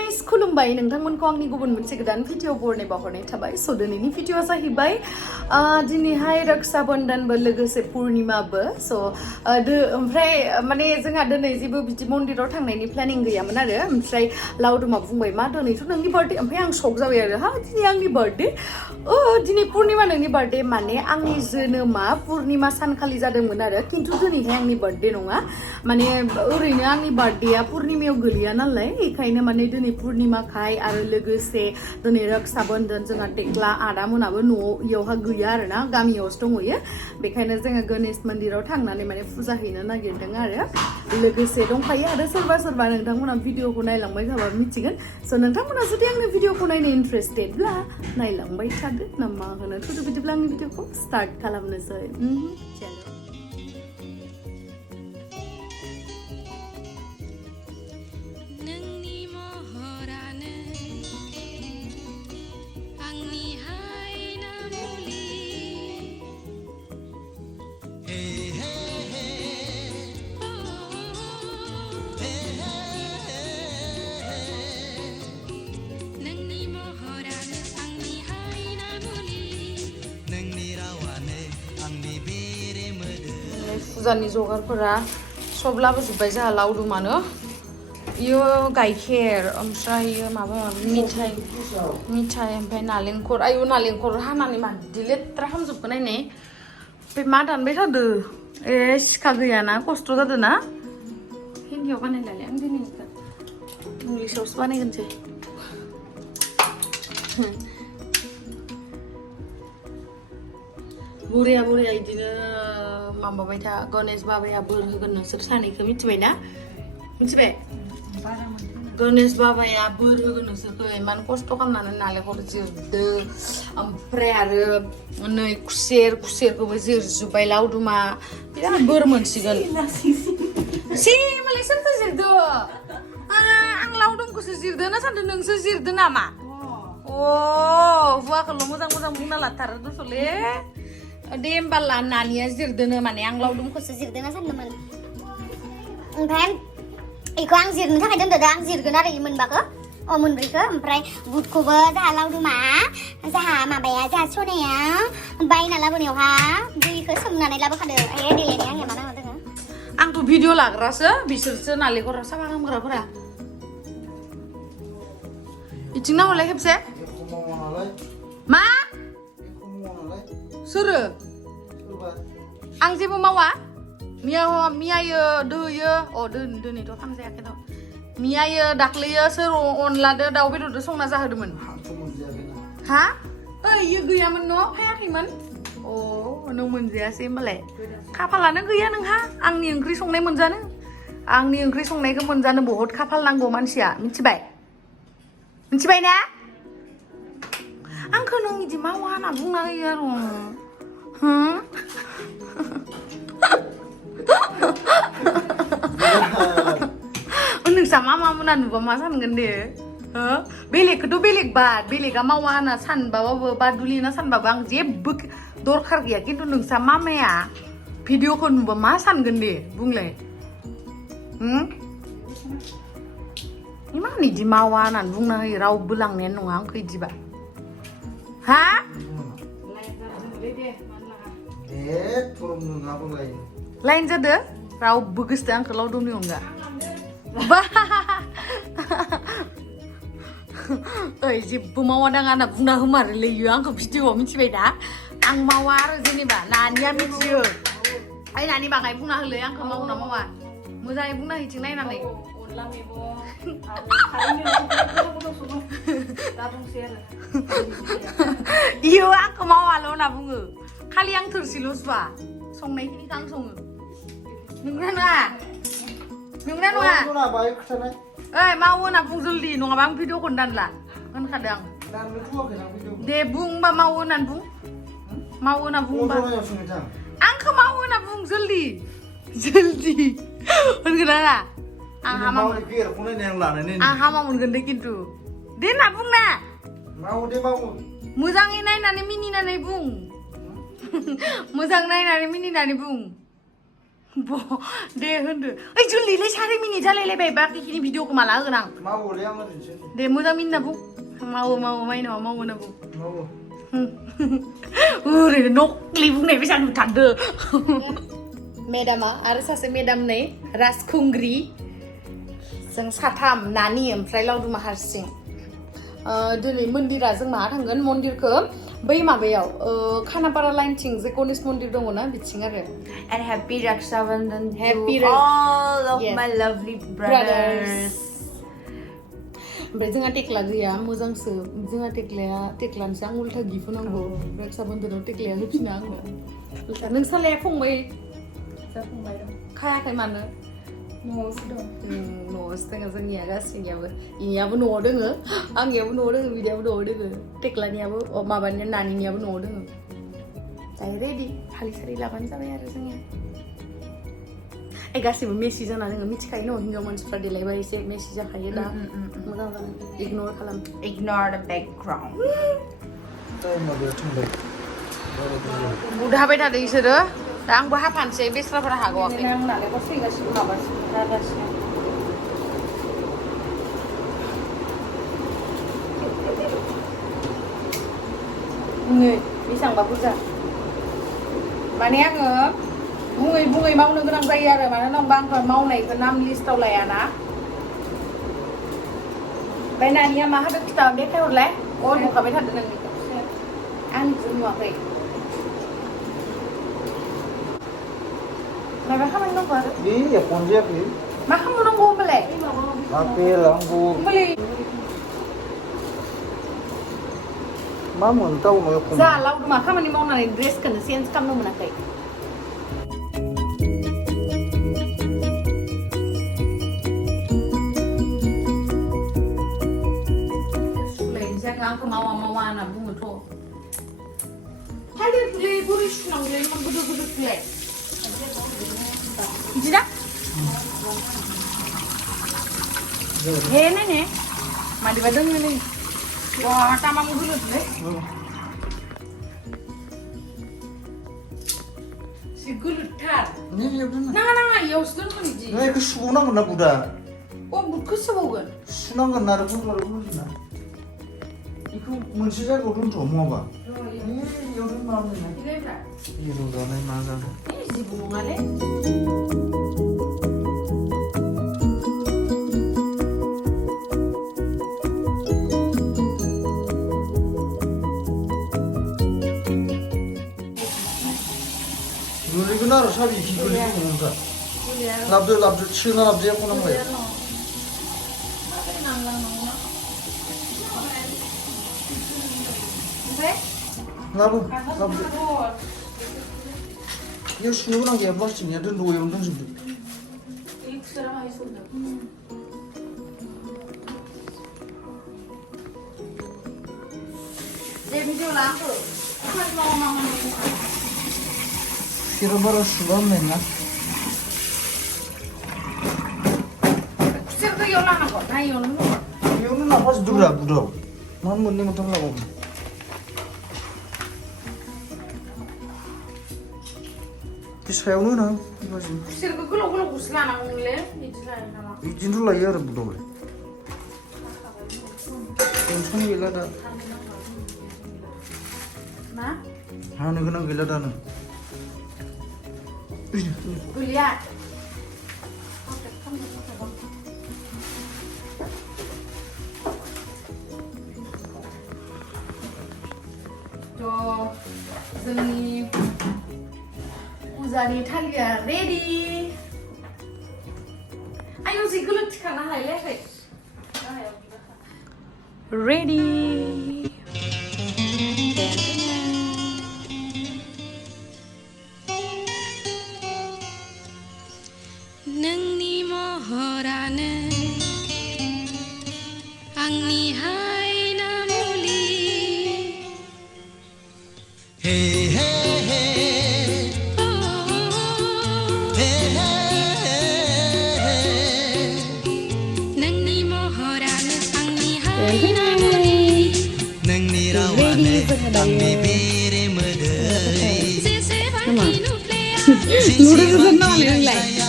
Guys खुलुमबाय नोंथांमोनखौ आंनि गुबुन मोनसे गोदान भिडिअ बरनाय बावहरनाय थाबाय स' दिनैनि भिडिअआ जाहैबाय दिनैहाय रक्षा बन्धनबो लोगोसे पुर्णिमाबो स' ओमफ्राय माने जोंहा दिनै जेबो बिदि मन्दिराव थांनायनि प्लेनिं गैयामोन आरो ओमफ्राय लावदुमा बुंबाय मा दिनैथ' नोंनि बार्थडे ओमफ्राय आं शक जाबाय आरो हा दिनै आंनि बार्थडे दिनै पुर्णिमा नोंनि बार्थडे माने आंनि जोनोमा पुर्णिमा सानखालि जादोंमोन आरो खिन्थु दिनैहाय आंनि बार्थडे नङा माने ओरैनो आंनि बार्थडेआ पुर्णिमायाव गोलैया नालाय बेखायनो माने दिनै पुर्णिमाखाय आरो लोगोसे दिनै रक्षा बन्धन जोंहा टेक्ला आदा मोनाबो न'आव इयावहा गैया आरोना गामियावसो दंहैयो बेखायनो जोङो गणेश मन्दिराव थांनानै माने फुजा हैनो नागिरदों आरो लोगोसे दंखायो आरो सोरबा सोरबा नोंथांमोना भिडिअखौ नायलांबाय थाबा मिथिगोन स' नोंथांमोना जुदि आंनि भिडिअखौ नायनो इन्टारेस्टेडब्ला नायलांबाय थादो ना मा होनो थुदो बिदिब्ला आंनि भिडिअखौ स्टार्ट खालामनोसै चलो फुजानि जगारफोरा सब लाबोजोब्बाय जोंहा लावदुमानो इयो गाइखेर ओमफ्राय इयो माबा मिथाइ ओमफ्राय नालेंखर आयु नालेंखर हानानै मादि लेथ्रा खालामजोबगोन नायनाय बे मा दानबाय थादो सिखा गैयाना खस्थ' जादों ना हिन्दीयाव बानायलाय आं दिनैनिखौ इंलिसावसो बानायगोनसै बुरिया बिदिनो माबाबाय था गणेश बाबाया बोर होगोन नोंसोर सानैखौ मिथिबाय ना मिथिबाय गणेश बाबाया बोर होगोन नोंसोरखौ इमान खस्थ' खालामनानै नालेंखर जिरदो ओमफ्राय आरो नै खुसेरखौबो जिरजोब्बाय लावदुमा बिराद बोर मोनसिगोन मालाय सोरथो जिरदो आं लावदुमखौसो जिरदो ना सानदों नोंसो जिरदो नामा हुवाखौल' मोजां बुंना लाथारो दसले दे होमबाला नानिया जिरदोनो माने आं लावदुमखौसो जिरदोना सानदोंमोन ओमफ्राय इखौ आं जिरनो थाखाय दोनदो आं जिरगोन आरो मोनबाखौ मोनब्रैखौ ओमफ्राय बुटखौबो जाहा लावदुमा जाहा माबाया जाहा सनाया बायना लाबोनायावहा दैखौ सोमनानै लाबोखादो देलायनाय आंनिया मा नांगौ दोङो आंथ' भिडिअ लाग्रासो बिसोरसो नालेंखर साफा खालामग्राफोरा इथिं नाहरलाय खेबसे मा सोरो आं जेबो मावा मियायो दोहोयो दिनैथ' खामजायाखै थ' मियायो दाख्लैयो सोर अनलादो दाउ बेदरदो संना जाहोदोंमोन हा इयो गैयामोन न' फायाखैमोन नों मोनजायासै होमबालाय खाफालानो गैया नोंहा आंनि ओंख्रि संनाय मोनजानो आंनि ओंख्रि संनायखौ मोनजानो बहुद खाफाल नांगौ मानसिया मिथिबाय ना आंखौ नों बिदि मावा होनना बुंना होयो आरो नोंसा मा मोना नुबा मा सानगोन दे बेलेगखौथ' बेलेगा मावा होनना सानबाबो बादुलि होनना सानबाबो आं जेबो दरखार गैया खिन्थु नोंसा मामाया भिडिअखौ नुबा मा सानगोन दे बुंलाय इमान बिदि मावा होननानै बुंना होयो रावबो लांनायानो नङा आंखौ बिदिबा हा लाइन जादो रावबो गोसोदो आंखौ लावदुमनि अनगा जेबो मावा दाङा होनना बुंना होमारोलै इयो आंखौ भिडिअआव मिथिबाय दा आं मावा आरो जेनेबा नानिया मिथियो नानि बाङाय बुंना होलै आंखौ मावो ना मावा मोजाङै बुंना हैथिं नायनानै इयो आंखौ मावाल' होनना बुङो खालि आं थोरसिल' सुवा संनायखिनिखौ आं सङो नंगौना नङा मावो होनना बुं जल्दि नङाबा आं भिडिअखौनो दानला होनखादों आं दे बुं होनबा मावो होननानै बुं मावो होनना बुंबा आंखौ मावो होनना बुं जल्दि होनगोन ना आं हामा मोनगोन दे खिन्थु दे ना बुं ना मोजाङै नायनानै मिनिनानै बुं मोजां नायनानै मिनिनानै बुं दे होनदो ओइ जुलिलै 4 मिनिट जालायलायबाय बाखिखिनि भिडिअखौ माला होगोन आं मावोलै आं ओरैनोसै दे मोजां मिनना बुं मावो माइनावा मावो होनना बुं मावो ओरैनो नकलि बुंनाय बेसा नुथारदो मेडामा आरो सासे मेडाम नै राजखुंग्रि जों साथाम नानि ओमफ्राय लावदुमा हारसिं दिनै मन्दिरा जों माहा थांगोन मन्दिरखौ बै माबायाव खानापारा लाइनथिं जे गणेश मन्दिर दङ ना बिथिं आरो And happy Raksha Bandhan Happy to all of yes. my lovely brothers. ओमफ्राय जोंहा टेक्ला गैया मोजांसो जोंहा टेक्लानोसो आं उल्था गिफ्ट नांगौ रक्षा बन्धनाव टेक्लाया होफिना आंनो उल्था नोंसालाया फंबाय जाफुंबाय दं खायाखै मानो न'आवसो दं न'आवसो दङ जोंनिया गासैनियाबो इनियाबो न'आव दोङो आंनियाबो न'आव दोङो बिनियाबो न'आव दोङो टेक्लानियाबो माबानिया नानिनियाबो न'आव दोङो दायो रेडि फालि सारि लाबानो जाबाय आरो जोंनिया गासिबो मेसि जाना दोङो मिथिखायो न' हिनजाव मानसिफ्रा देलायबा एसे मेसि जाखायो दा मोजां जागोन इगनर खालाम Ignore the background. टाइमा बेयाव थांबाय बुदहाबाय थादों इसोरो दा आंबो हाफानोसै बेस्राफोरा हागवाखै आं नालेंखर फैगासिनो माबासिनो जागासिनो बेसेबांबा बुरजा माने आङो बुङै मावनो गोनां जायो आरो मानो होनबा आंखौ मावनायखौ नाम लिस्टाव लायाना ओमफ्राय नानिया मा होदो खिथा देखायहरलाय नुखाबाय थादों नोंनिखौ आंनिखौ नुवाखै माबा खामानि दंबा आरो बे एफन जायाखै मा खालामनांगौ होमबालाय आपेल आंगुर होमबालाय मा मोनथावनो एखन जा लावदुमा खामानि मावनानै ड्रेसखौनो चेन्ज खालामनो मोनाखै आंखौ मावा होनना बुङोथ' थालिरखौलाय बोरै सुनांगौलाय मा गोदो बिदि दा हे नायने मादिबा दोङो नै वा तामाम गोलोदलै सि गोलोदथार नाङा इयावसो दोनगोन इदि बेखौ सुबावनांगोन ना बुदा बुटखौ सोबावगोन सुनांगोन आरो बुंना बेखौ मोनसे जायगायाव दोनथ' माबा इयाव दोननानै रंजानाय मा जानाय जेबो नङालै गोलैगोन आरो साबि इखि गोलैगोन नोंथा लाबदो थिखोना लाबदो एख' नांलाया लाबो इयाव सुनो गोनां गैया प्लास्टिकनिया दोनद' इयावनो दोनजोबदो Kira baru sulam na. खुसेरखौ इयाव लानांगौ ना इयावनो दङ इयावनो लाफाजोबदोब्रा बुदाव मा मोननै मोनथाम लाबावगोन बे सायावनो ना बेबायदि खुसेरखौ गोलावखौसो लानांगौलै बिदि जायो नामा बिदिनोथ' लायो आरो बुदावलाय टेनसन गैला दा मा हानो गोनां गैला दा नों गैलिया जोंनि फुजानि थालिया रेडि आयौ जि गोलोद थिखांना हालायलायाखै रेडि नोंनि महरानो आंनि हायना मुलि हे हे हे हे हे नोंनि महरानो आंनि हायना मुलि नोंनि रावानो आंनि बेरे मोदै जेसेबांखि नुफ्लेया Ludah nol yang lain.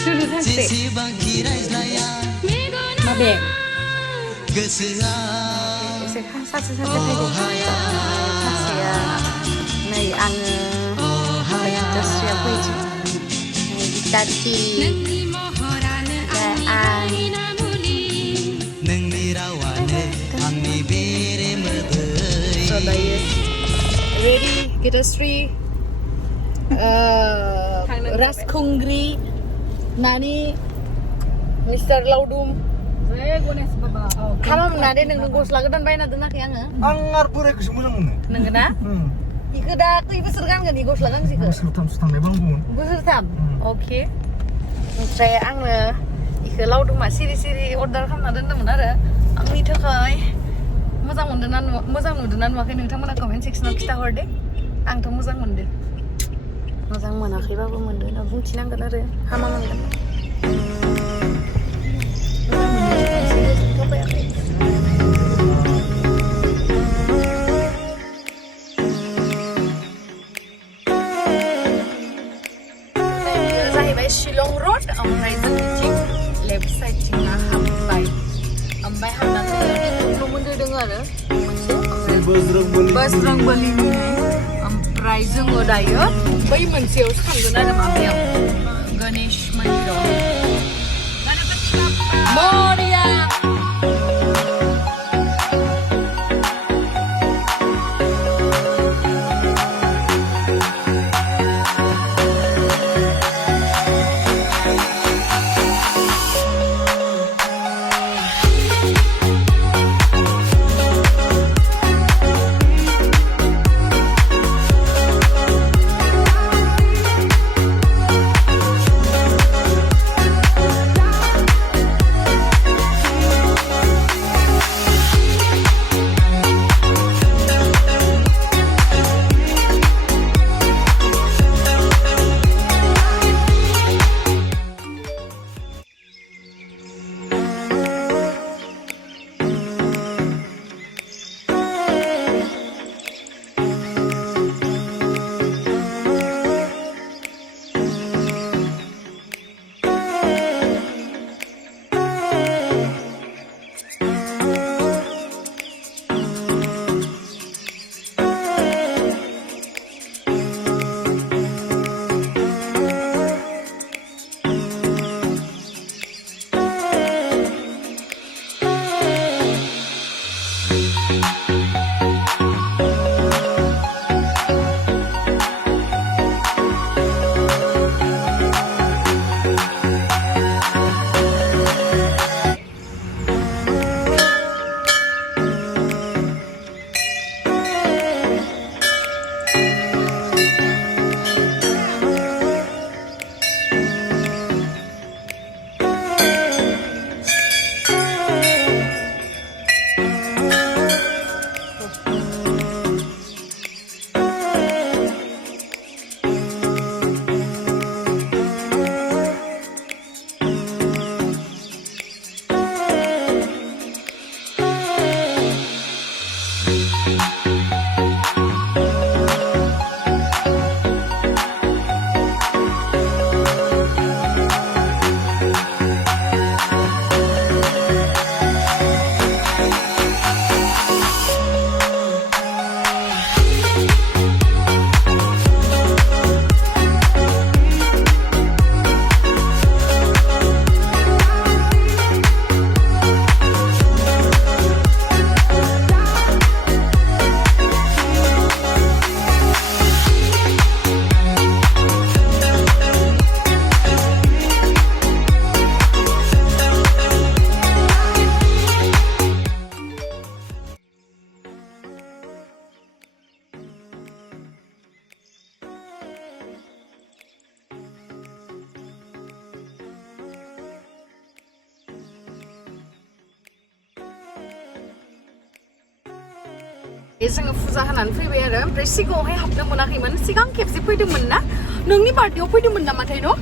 Sudah sampai. Mabe. Satu aja. Kasih ya. Nay angin. Just siapa itu? Tadi. Ready, kita Sri Ras Kungri Nani Mr. Laudum Saya gones baba. Hama menade neng nunggu selagadan bayi nadenak yang Anggar pure ke semua nang. neng kena Ika dah aku ibu sergan kan ibu selagang sih ke Sertam bang bun. ibu sertam oke saya ang Ika Laudum masih siri order kan naden temen ada ang ni थाखाय मोजां नुदोंना नुवाखै नोंथांमोना comment सेक्सनाव खिथाहर दे आंथ' मोजां मोनदों मोजां मोनाखैबाबो मोनदों होनना बुंथिनांगोन आरो हामा मोनगोन जाहैबाय शिलं रड ओमफ्राय जोंनिथिं लेफ्ट साइडथिं हाबबाय ओमफ्राय हाबनानै मन्दिर दङ आरो मोनसे बजरंबलिनि ओमफ्राय जोङो दायो बै मोनसेयावसो थांगोन आरो माबायाव गणेश मन्दिराव मरिया जोङो फुजा होनानै फैबाय आरो ओमफ्राय सिगाङावहाय हाबनो मोनाखैमोन सिगां खेबसे फैदोंमोन ना नोंनि बार्थडेआव फैदोंमोन नामाथाय न'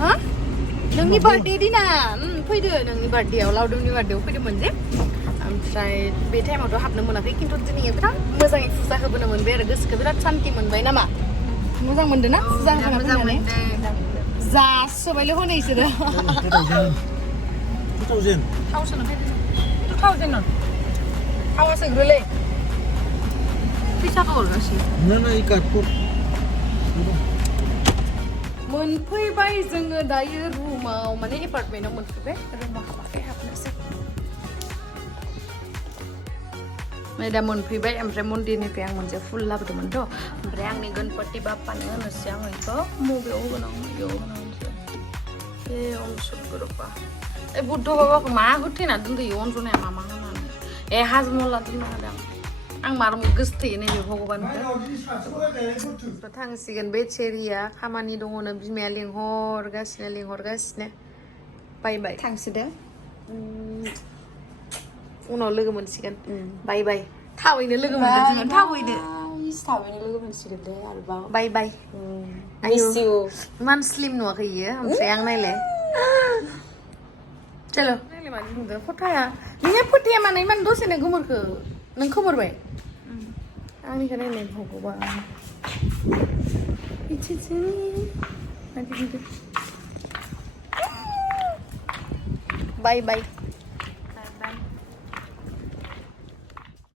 हा नोंनि बार्थडे दिना फैदो नोंनि बार्थडेआव लावदुमनि बार्थडेआव फैदोंमोन जे ओमफ्राय बे टाइमावथ' हाबनो मोनाखै खिन्थु दिनै बिराद मोजाङै फुजा होबोनो मोनबाय आरो गोसोखौ बिराद सान्ति मोनबाय नामा मोजां मोनदों ना मोजां फैनानै जासोबायलै हनै इसोरो 2000 थावसोनो फैदों थावजेन थावासो ग्रोलै फैसाखौ हरगासिनो ना i kartu मोनफैबाय जोङो दायो रुमाव माने एपार्टमेन्टआव मोनफैबाय रुमाव हाबनोसै दा मोनफैबाय ओमफ्राय मन्दिरनिफ्राय आं मोनसे फुल लाबोदोंमोनथ' ओमफ्राय आंनि गणपति बाप्पानो होनोसै आं बेखौ मबेयाव होगोन आं बेयाव होनांसै ए अनसुलगुरुपा ए बुद्ध बाबाखौ मा होथेना दोनदो इयो अनजनाया मा होनानै ए हाजमला दोननो होदों आं मार गोसोथोयो नैबे भगबानखौ थांसिगोन बे चेरिया खामानि दङनो बिमाया लिंहरगासिनो बाय बाय थांसिदो उनाव लोगो मोनसिगोन बाय बाय थाबैनो लोगो मोनगोन थाबैनो लोगो मोनसिगोन दे आरोबाव बाय बाय मिस इउ इमान स्लिम नुवाखै इयो ओमफ्राय आं नायलाय चलो नायलाय मानो बुंदो फटाया नोंहा फटाया मानो इमान दसेनो गोमोरखो नों खोमोरबाय आंनिखौ नायलाय भगबान बाय बाय